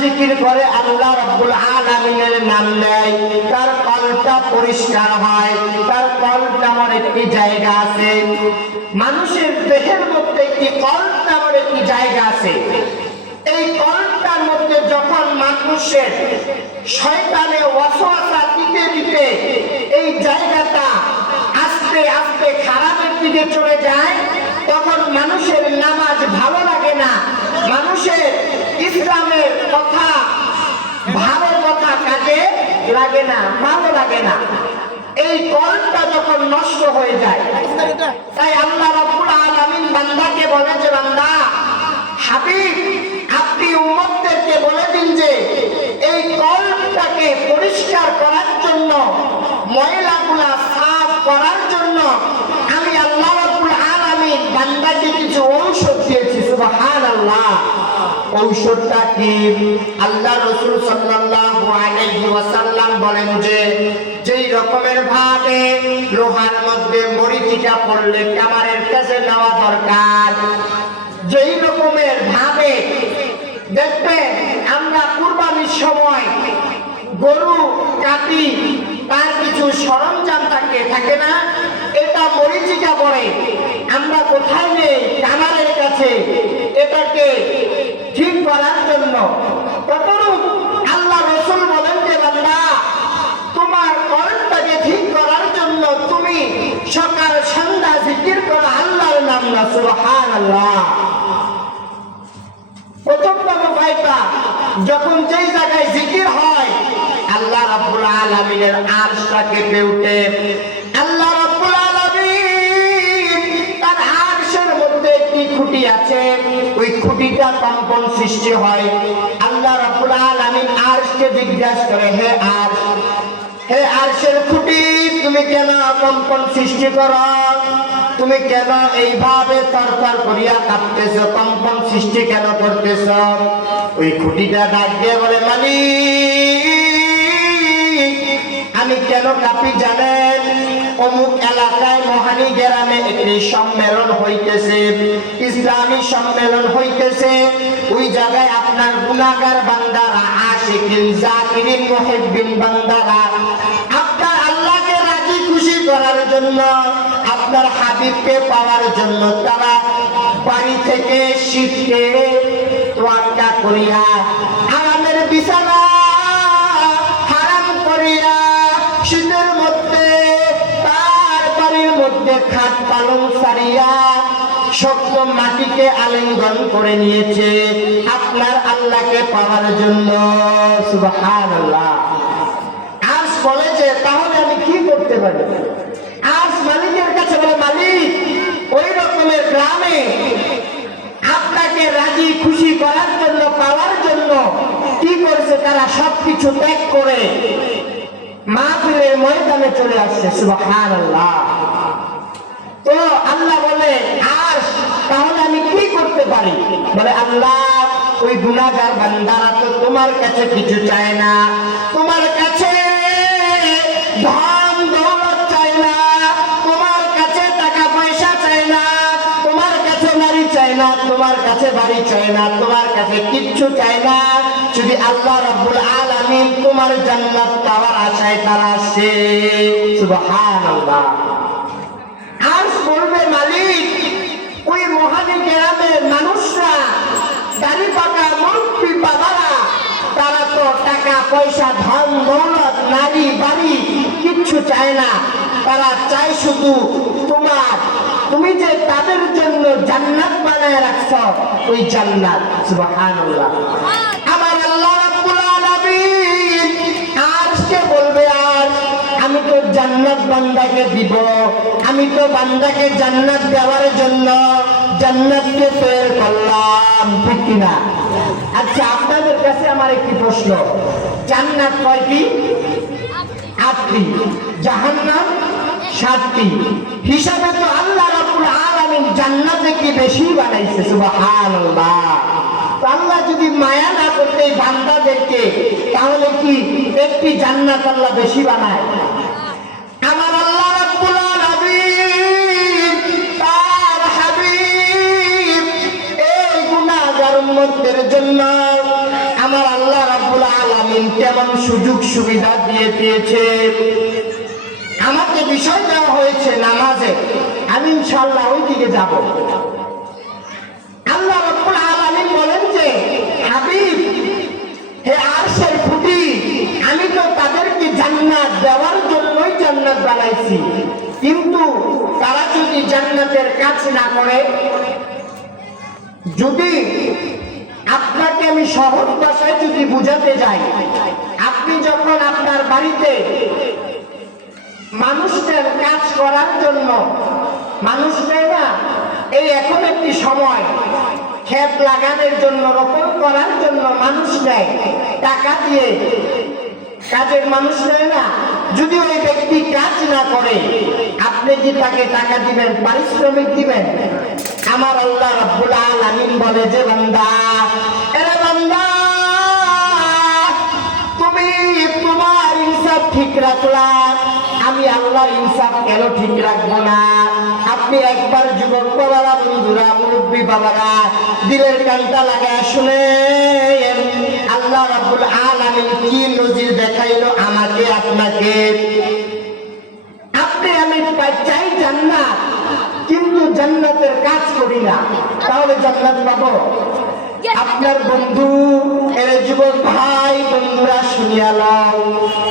জিকির করে, আল্লাহ রাব্বুল আলামিনের নাম নেয়, তার কলটা পরিষ্কার হয়। তার কল নামের একটি জায়গা আছে, মানুষের দেহের মধ্যে একটি কল নামের একটি জায়গা আছে। এই কলটার মধ্যে যখন মানুষের শয়তানে ওয়াসওয়াসা দিতে দিতে এই জায়গাটা আস্তে আস্তে খারাপের দিকে চলে যায়, তখন মানুষের নামাজ ভালো লাগে না, মানুষের ইসলামের কথা ভালো কথা কাজে লাগে না, ভালো লাগে না। এই কলটা যখন নষ্ট হয়ে যায়, তাই আল্লাহ রাব্বুল আলামিন বান্দাকে বলে যে, বান্দা হাবিব, আপনি উম্মতদেরকে বলে দিন যে এই কলটাকে পরিষ্কার করার জন্য, ময়লাগুলা সাফ করার জন্য আমি আল্লাহ রাব্বুল আলামিন বান্দাকে কিছু ঔষধ দিয়েছি। সুবহানাল্লাহ। ঔষধটা কি? আল্লাহ রাসূল সাল্লাল্লাহু আলাইহি ওয়াসাল্লাম বলেন যে যেই রকমের ভাবে লোহার মধ্যে মরিচিকা পড়লে কামারের কাছে নেওয়া দরকার, যেই রকমের ভাবে দেখবেন আমরা কুরবানির সময় গরু কাটি, তার কিছু সরঞ্জাম থাকে না, এটা মরিচিকা পড়ে, আমরা কোথায় নেই? কামারের কাছে। এটাকে ঠিক করার জন্য ততরূপ আল্লাহ রাসূল বলেন যে, বান্দা তোমার কলটাকে ঠিক করার জন্য তুমি সকাল সন্ধ্যা জিকির করো আল্লাহর নাম না। সুবহানাল্লাহ। প্রথমতম উপায়টা, যখন যেই জায়গায় জিকির হয় আল্লাহ রাব্বুল আলামিনের আরশটা কেঁপে ওঠে। আল্লাহ রাব্বুল আলামিন তার আরশের মধ্যে একটি খুঁটি আছে, ওই খুঁটিটা কম্পন সৃষ্টি হয়। আল্লাহ রাব্বুল আলামিন আরশকে জিজ্ঞাসা করে, হে আরশের খুঁটি, তুমি কেন কম্পন সৃষ্টি করো? তুমি কেন এইভাবে তরতর করিয়া কাঁপতেছো? কম্পন সৃষ্টি কেন করতেছো? ওই খুঁটিটা ডাক দিয়ে বলে, মালিক, আমি কেন কাঁপি জানেন? অমুক এলাকায় মহানি গ্রামে একটি সম্মেলন হইতেছে, ইসলামী সম্মেলন হইতেছে। ওই জায়গায় আপনার গুনাহগার বান্দারা, আশিকিন জাকিরিন মুহিব্বিন বান্দারা আপনার আল্লাহকে রাজি খুশি করার জন্য, আপনার হাবিবকে পাওয়ার জন্য তারা বাড়ি থেকে শীতকে তোয়াক্কা করিয়া, আরামের বিছানা হারাম করিয়া, শীতের মধ্যে তার বাড়ির মধ্যে খাট পালং সারিয়া শক্ত মাটিকে আলিঙ্গন করে নিয়েছে আপনার আল্লাহকে পাওয়ার জন্য। সুবহানাল্লাহ। আজ বলে যে, তাহলে আমি কি করতে পারি? আজ মালিকের কাছে বলে, মালিক, ওই রকমের গ্রামে আপনাকে রাজি খুশি করার জন্য, পাওয়ার জন্য কি করছে? তারা সবকিছু ত্যাগ করে মাহফিলের ময়দানে চলে আসছে। সুবহানাল্লাহ। তো আল্লাহ বলে, আর তাহলে আমি কি করতে পারি? বলে, আল্লাহ, ওই গুনাহগার বান্দারা তো তোমার কাছে কিছু চায় না, তোমার কাছে ধন দৌলত চায় না, তোমার কাছে টাকা পয়সা চায় না, তোমার কাছে নারী চায় না, তোমার কাছে বাড়ি চায় না, তোমার কাছে কিচ্ছু চায় না, শুধু আল্লাহ রাব্বুল আলামিন তোমার জান্নাত পাওয়ার আশায় তারা আসে। সুবহানাল্লাহ। আর বলবে, মালিক, ওই মহানি গ্রামের মানুষরা, দাড়ি পাকা মুরব্বি বাবারা, তারা তো টাকা পয়সা ধন দৌলত নারী বাড়ি কিচ্ছু চায় না, তারা চায় শুধু তুমি যে তাদের জন্য জান্নাত বানায় রাখছ, ওই জান্নাত। সুবহানাল্লাহ। আমার আল্লাহ রাব্বুল আলামিন আরশকে বলবে, আর আমি তো জান্নাত বান্দাকে দিব, আমি তো বান্দাকে জান্নাত দেওয়ার জন্য জান্নাতকে তৈরি করলাম, ঠিক কিনা? আচ্ছা, আপনাদের কাছে আমার একটি প্রশ্ন, জান্নাত কয়টি? 8টি, জাহান্নাম 7টি। হিসাবে তো আল্লাহ রাব্বুল আলামিন জান্নাতে কি বেশি বানাইছে। সুবহানাল্লাহ। আল্লাহ যদি মায়া না করতে বান্দাদেরকে, তাহলে কি একটি জান্নাত আল্লাহ বেশি বানায়? আমার আল্লাহ রাব্বুল আলামিন তার হাবিব এই গুনাহগার উম্মতদের জন্য আমার আল্লাহ রাব্বুল আলামিন কেমন সুযোগ সুবিধা দিয়েছে। আমাকে বিষয় দেওয়া হয়েছে নামাজে, আমি ইনশাআল্লাহ ওই দিকে যাব। আল্লাহ রাব্বুল আলামিন বলেন যে হাবিব, হে আরশের খুঁটি, আমি তো তাদেরকে জান্নাত দেওয়ার জন্যই জান্নাত বানাইছি, কিন্তু তারা যদি জান্নাতের কাজ না করে। যদি আপনাকে আমি সহজ ভাষায় যদি বুঝাতে যাই, আপনি যখন আপনার বাড়িতে মানুষদের কাজ করার জন্য মানুষ দেয় না, এই এখন একটি সময় ক্ষেত লাগানোর জন্য, রোপণ করার জন্য মানুষ দেয় টাকা দিয়ে, কাজের মানুষ দেয় না। যদি ওই ব্যক্তি কাজ না করে, আপনি কি তাকে টাকা দিবেন, পারিশ্রমিক দিবেন? আমার আল্লাহ রাব্বুল আলামিন বলে যে বান্দা, এরে বান্দা, তুমি তোমার ইনসাফ ঠিক রাখলা, আমি আল্লাহর ইনসাফ কেন ঠিক রাখবো না? আপনি একবার যুবক বাবারা, বন্ধুরা, মুরব্বী বাবারা, দিলের কানটা লাগায় শুনেন, আল্লাহ রাব্বুল আলামিন কি নজির দেখাইলো আমাকে আপনাকে। আপনি আমি চাই জান্নাত, কিন্তু জান্নাতের কাজ করি না, তাহলে জান্নাত পাবো? আপনার বন্ধু, এর যুবক ভাই বন্ধুরা শুনিয়া লও,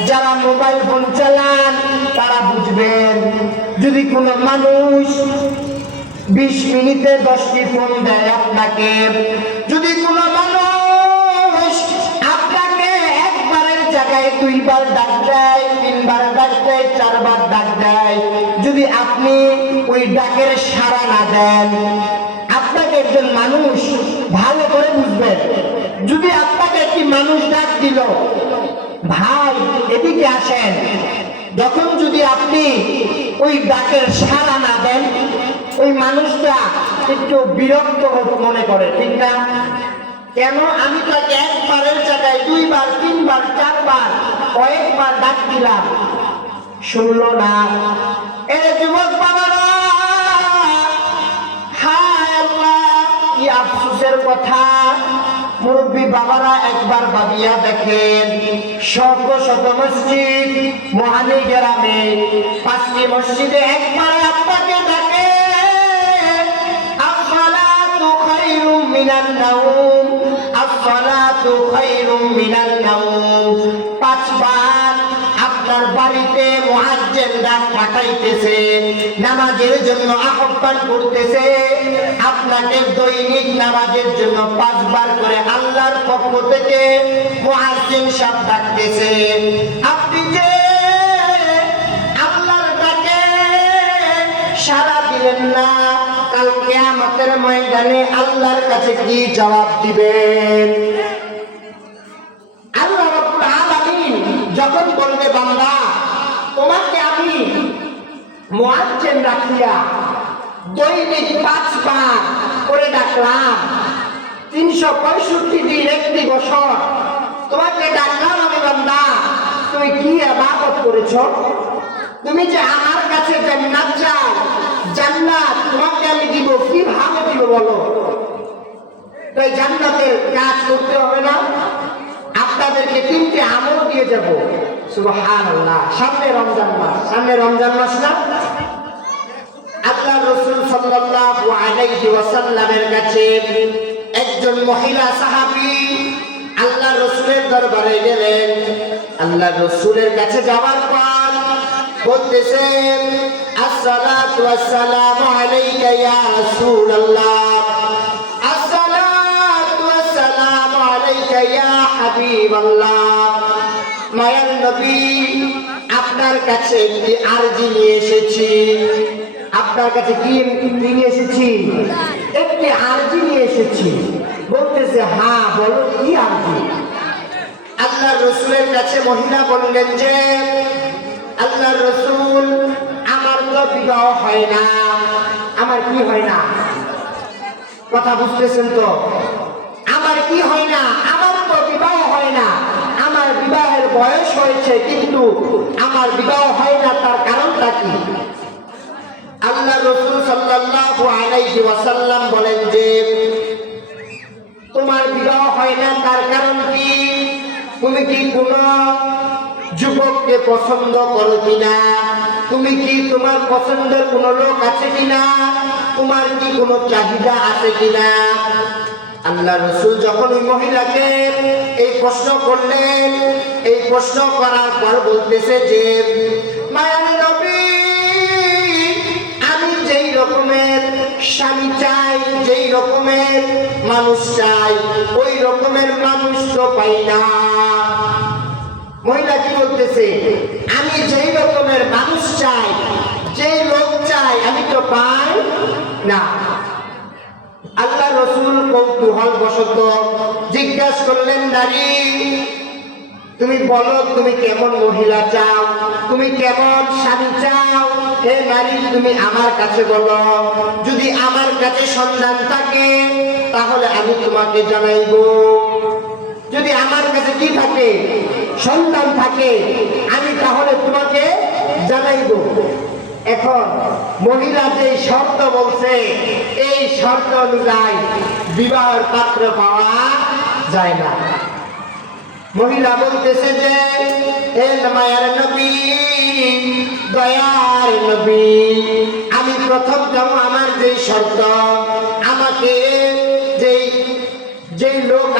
যারা মোবাইল ফোন চালান তারা বুঝবেন, যদি কোনো মানুষ 20 মিনিটে 10টি ফোন দেয় আপনাকে, যদি কোনো মানুষ আপনাকে একবারের জায়গায় 2 বার ডাক দেয়, 3 বার ডাক দেয়, 4 বার ডাক দেয়, যদি আপনি ওই ডাকের সাড়া না দেন, আপনাকে একজন মানুষ, ভালো করে বুঝবেন, যদি আপনাকে একটি মানুষ ডাক দিল, ভাই এদিকে আসেন, যখন যদি আপনি ওই ডাকের সাড়া না দেন, ওই মানুষটা একটু বিরক্ত মনে করে, ঠিক না? কেন আমি তাকে একবারের জায়গায় 2 বার, 3 বার, 4 বার, কয়েকবার ডাক দিলাম, শুনলো না। এ যুবক বাবারা, হায় আল্লাহ, কি আফসোসের কথা। মুরব্বী বাবারা একবার ভাবিয়া দেখেন, শত শত মসজিদ মহানি গ্রামে 5টি মসজিদে একবারে আপনাকে ডাকে, আসসালাতু খায়রুম মিনান নাওম, আসসালাতু খায়রুম মিনান নাওম, 5 বার আপনার বাড়িতে মুয়াজ্জিন ডাক পাঠাইতেছে, নামাজের জন্য আহ্বান করতেছে, আপনাকে দৈনিক নামাজের জন্য 5 বার করে আল্লাহর পক্ষ থেকে মুয়াজ্জিন সাহেব ডাকতেছে। আপনি যে আল্লাহর ডাকে সাড়া দিলেন না, কাল কিয়ামতের ময়দানে আল্লাহর কাছে কি জবাব দিবেন? আল্লাহ রাব্বুল আলামিন যখন বলবে, বান্দা তোমাকে আমি মুয়াজ্জিন রাখিয়া দৈনিক 5 বার করে ডাকলাম, 365 দিন, 1 বছর তোমাকে ডাকলাম আমি, বান্দা তুমি কি ইবাদত করেছো? তুমি যে আমার কাছে জান্নাত চাও, জান্নাত তোমাকে আমি দিব, কিভাবে দিব বলো? তাই জান্নাতের কাজ করতে হবে না? আপনাদেরকে 3টি আমল দিয়ে যাব, সুবহানাল্লাহ। সামনে রমজান মাস, সামনে রমজান মাস না? আল্লাহ রাসূল সাল্লাল্লাহু আলাইহি ওয়াসাল্লামের কাছে একজন মহিলা সাহাবী আল্লাহ রাসূলের দরবারে গেলেন। আল্লাহ রাসূলের কাছে যাওয়ার পর বলতেছেন, আসসালাতু ওয়াসসালামু আলাইকা ইয়া রাসূলুল্লাহ, আসসালাতু ওয়াসসালামু আলাইকা ইয়া হাবিবাল্লাহ। মায়ার নবী, আপনার কাছে একটি আরজি নিয়ে এসেছি। আপনার কাছে কি নিয়ে এসেছি? একটি আরজি নিয়ে এসেছি। বলতেছে, হ্যাঁ বলো, কি আরজি? আল্লাহ রসুলের কাছে মহিলা বললেন যে, আল্লাহ রসুল, আমার তো বিবাহ হয় না। আমার কি হয় না? কথা বুঝতেছেন তো? আমার কি হয় না? আমার তো বিবাহ হয় না। আমার বিবাহের বয়স হয়েছে, কিন্তু আমার বিবাহ হয় না, তার কারণটা কি? আল্লাহ রাসূল সাল্লাল্লাহু আলাইহি ওয়াসাল্লাম বলেন যে, তোমার বিবাহ হয় না তার কারণ কি? তুমি কি কোনো যুবককে পছন্দ করো কিনা? তুমি কি তোমার পছন্দের কোনো লোক আছে কিনা? তোমার কি কোনো চাহিদা আছে কিনা? আল্লাহ রাসূল যখন ওই মহিলাকে এই প্রশ্ন করলেন, এই প্রশ্ন করার পর বলতেছে যে মায়ার নবী, আমি যেই রকমের স্বামী চাই, যেই রকমের মানুষ চাই, ওই রকমের মানুষ তো পাই না। মহিলা কি বলতেছে? আমি যেই রকমের মানুষ চাই, যেই লোক চাই, আমি তো পাই না। আল্লাহ রাসূল কৌতূহল বশত জিজ্ঞাসা করলেন, নারী তুমি বলো তুমি কেমন মহিলা চাও, তুমি কেমন স্বামী চাও? হে নারী, তুমি আমার কাছে বলো। যদি আমার কাছে সন্ধান থাকে তাহলে আমি তোমাকে জানাইবো। যদি আমার কাছে কি থাকে? সন্তান থাকে, আমি তাহলে তোমাকে জানাইবো। এখন মহিলা যে শর্ত বলছে, এই শর্ত অনুযায়ী বিবাহের পাত্র পাওয়া যায় না। মহিলা বলতেছে যে হে মায়ার নবী, দয়ার নবী, আমি প্রথম আমার যে শর্ত, আমাকে যেই লোক